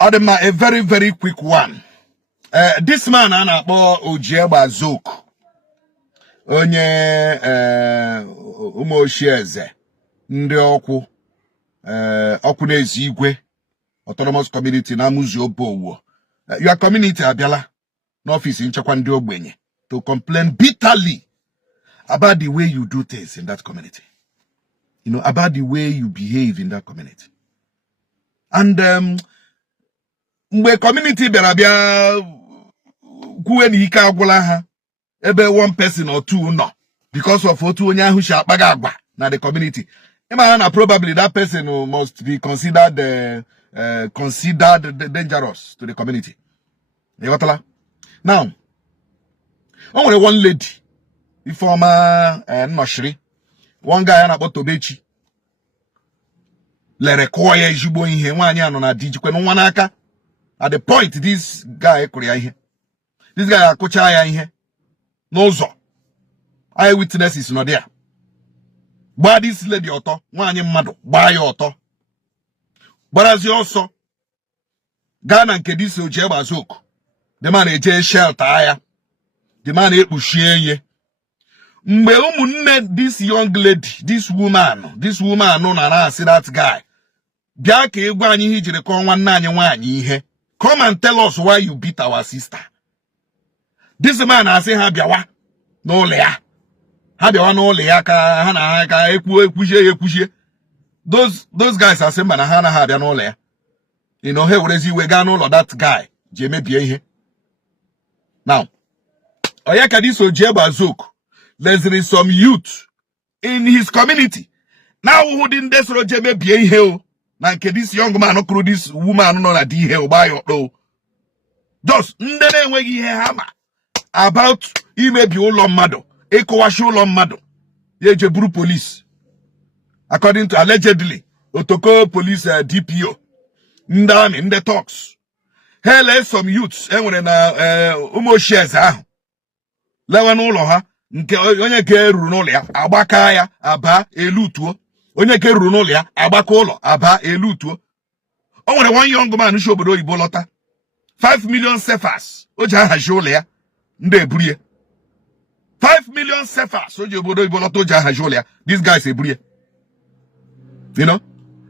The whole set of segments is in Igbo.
Adema, a very, very quick one. This man, Oshieze, Oshieze, ndiokwe, okwunezeigwe, autonomous community, your community, Abiala, no office in ndiokwe, to complain bitterly about the way you do things in that community. You know, about the way you behave in that community. And, mgbe community bịara kwuwe na ike agwụla ha ebe one person or two no because of otu onye ahụ shi akpaga agwa na the community. Na probably that person must be considered dangerous to the community. You got that? Now, only one lady, the former Noshri, one guy na Botobechi. Lere koye jibo ihe nwanya no na dijikwe no nwanaka. At the point this guy this guy akocha ya ihe n'ụzọ eyewitness is not there. Gba this lady ọtọ nwanyị mmadụ gba ya ọtọ gbarazi ọsọ gaa na nke this Oshieze the man eje shelter ya the man ekpuchie ihe mgbe ụmụnne this young lady this woman no na asị that guy bịa ka egwu anyị ihe ijiri kọọ nwanne anyị nwaanyị ihe. Come and tell us why you beat our sister. This man has said, Habiawa, no lea. Habiawa no lea ka hana ka ekushe. Those guys are saying, Manahana Habia no lea. You know, hey, we got all of that guy. Jeme here. Now, Oyaka this Oshieze, there is some youth in his community. Now, who didn't this Jeme here? Na nke this young man okuru this woman no na di ihe oba yo just ndene enweghị ihe ha ma about imebi ụlọ mmadụ ịkọwashi ụlọ mmadụ ya ejeburu police according to allegedly Otoko police DPO ndị army ndị talks hele some youths enwere na Oshieze ahụ lewe n'ụlọ ha nke onye ka eruru n'ụlọ ya agbaka ya aba elutuo onye ke ruru n'ụlọ ya agbaka ụlọ aba elutuo. O nwere one young man shi obodo oyibo lọta 5 million cefas o ji ahaji ụlọ ya ndị eburie 5 million cefas o ji obodo oyibo lọta o ji ahaji ụlọ ya. These guys eburie, you know,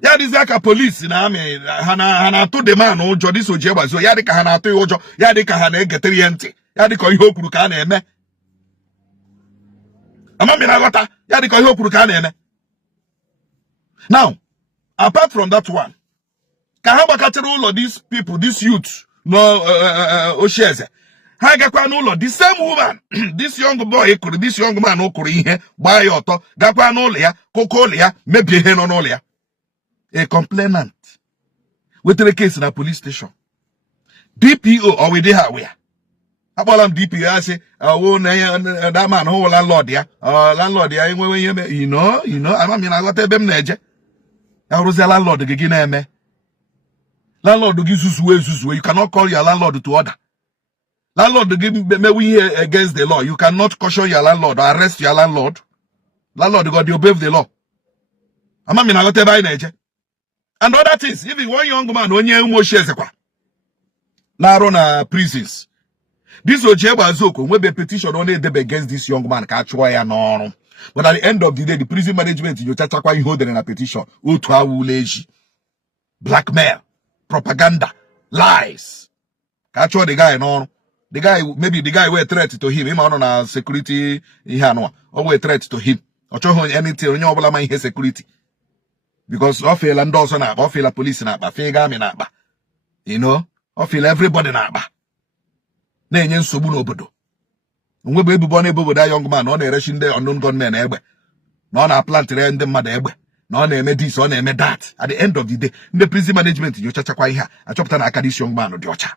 ya this guy ka police na amị ha na-atụ the man ụjọ. This Oshieze ya dịka ha na-atụ ya ụjọ, ya dịka ha na-egetere ya ntị, ya dịka ihe o kwuru ka a na-eme. Amami na aghọta ya dịka ihe o kwuru ka a na-eme. Now, apart from that one, all these people, these youths, no Oshieze, the same woman, this young boy, this young man, buy auto, Kokolia, maybe Henolia, a complainant with the case in a police station. DPO or we there where? About DPO, I say, that man, landlord, landlord, you know, I mean, I got a bem landlord again. Landlord you cannot call your landlord to order. Landlord against the law. You cannot caution your landlord or arrest your landlord. Landlord got to obey the law. And other things, even one young man when you Oshieze now run prisons. This Oshieze will be petition only against this young man. But at the end of the day, the prison management, you hold in a petition. Blackmail, propaganda, lies. Catch the guy, no. The guy, maybe the guy were a threat to him. Him on a security, or a threat to him. Or anything, you security. Because I feel and also I feel a police na ba, feel game na ba. You know, I feel everybody na ba. Na enye nsogbu n'obodo. Nwe be ebubo na ebubo that young man, on a rushing there unknown gunmen egbe. No na plant re ndị mmadụ egbe. No na eme this, on eme that. At the end of the day, the prison management you chachakwa ihe a chọpụta na aka this young man dị ọcha.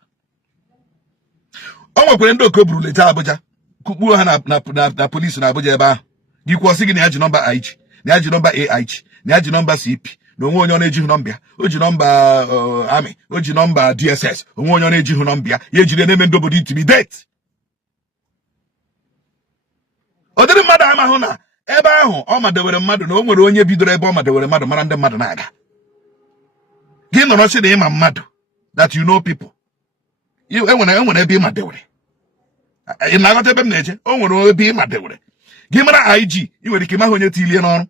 O nwekwere ndị okoburu leta Abuja. Kukpuo ha na police na Abuja ebe ahụ. Gikwuosi gị na ya ji number IG, na ya ji number AIG, na ya ji number CP. Na onwe onye ọ na-ejighị nọmba ya. O ji nọmba Army, o ji nọmba DSS. Onwe onye ọ na-ejighị nọmba ya. Ya ejide na-eme ndị obodo intimidate. Ọ dịrị mmadụ amahụ na ebe ahụ ọ madewere mmadụ na o nwere onye bidoro ebe ọ madewere mmadụ mara ndị mmadụ na-aga. Gị nọrọ sị na ịma mmadụ that you know people. You when be my deure. In Nagata Bemneche, oh, when be my deure. Give me an IG, you will come out on your tillion.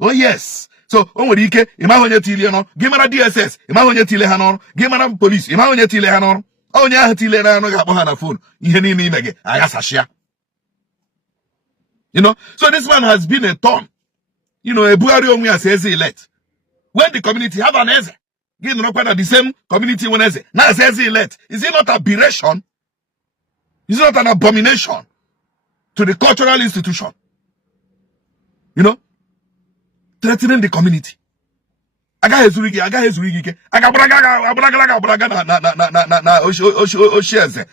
Oh, yes. So, when you get Imahonia Tiliano, give me a DSS, Imahonia Tilehanon, give me a police, Imahonia Tilehanon, oh, yeah, Tileano Gabahana phone, Yenini, I ask a share. You know, so this man has been a thorn. You know, a Buari says elect. When the community have an Eze, give no part of the same community when Eze. Now says elect. Is it not aberration? Is it not an abomination to the cultural institution? You know? Threatening the community. Aga Hezurigi, na Oshieze,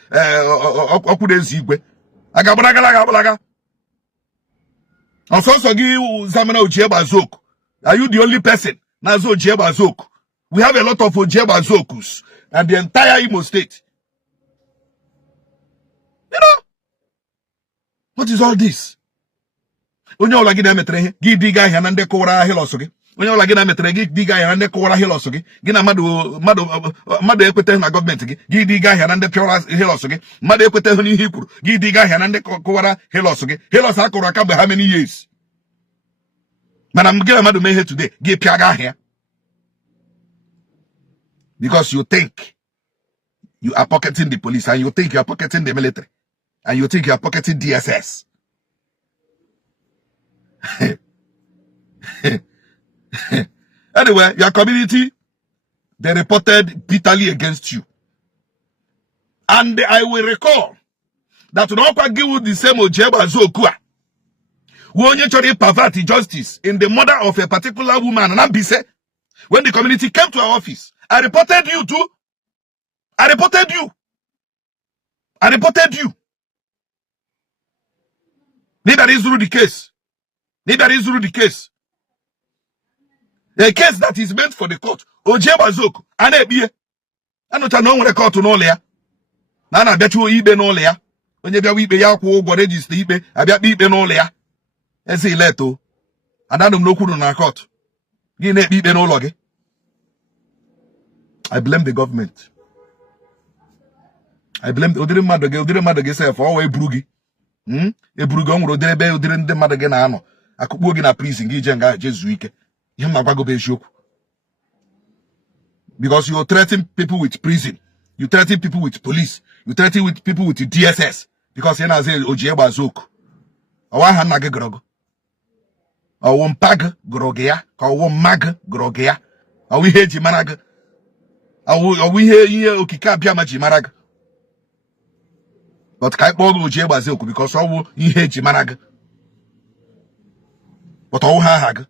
okwunezeigwe. Aga. Also give Zamana Ojeba Zok. Are you the only person? Nazo Ojeba Zok. We have a lot of Ojeba Zokus and the entire Imo State. You know? What is all this? Onyo lagi na metre gi diga ya na ndeko wara hilosogi. Onyo lagi na metre gi diga ya na ndeko wara hilosogi. Gi na madu ekwete na government gi diga ya na ndeko wara hilosogi. Madu ekwete ni hikuru gi diga ya na ndeko wara hilosogi. Hilos akoro aka be how many years? Madam gina madu me here today gi piaga here. Because you think you are pocketing the police and you think you are pocketing the military and you think you are pocketing DSS. Anyway, your community, they reported bitterly against you. And I will recall that Nokwa give the same Ojeba Zokua. When you try to pervert justice in the murder of a particular woman, and Ambise, when the community came to our office, I reported you too. I reported you. Neither is through the case. A case that is meant for the court. Ojeba Zoku. Anebie. Anota no one court no lea. Nana bet you ibe no lea. When you be ya ko go register ibe, abia ibe no lea. Ese leto. Anadum no kuno na court. Gine ibe no loge. I blame the government. I blame Odire Madage say for all Ebrugi. Ebrugi on Rodebe Odire de Madage na ano. Akukwo gi na prison gi jenga Jesuike. Him na gbago be joke. Because you threaten people with prison. You threaten people with police. You threaten with people with DSS. Because he na say Ojeba Zoku. Awa han na ge grogo. Awo mpag grogea, ka awo mag grogea. Awi heji managa. Awi he okika bia maji maraga. But kai bogo Ojeba Zoku because awo heji managa. But all hag.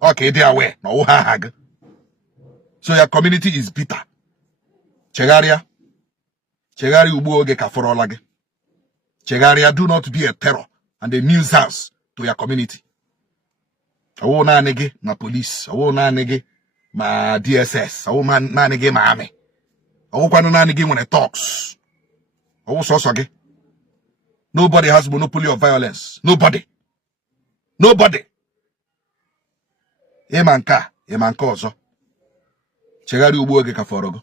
Okay, they are aware. No hag. So your community is bitter. Chegaria ubuoge kaforolage. Chegaria, do not be a terror and a nuisance to your community. Awo na nege ma police. Awo na nege ma DSS. Awo na nege ma army. Awo kwano na nege when it talks. Awo sosoge. Nobody has monopoly of violence. Nobody. Emanka ozo. Chegari ubuoge kaforogo.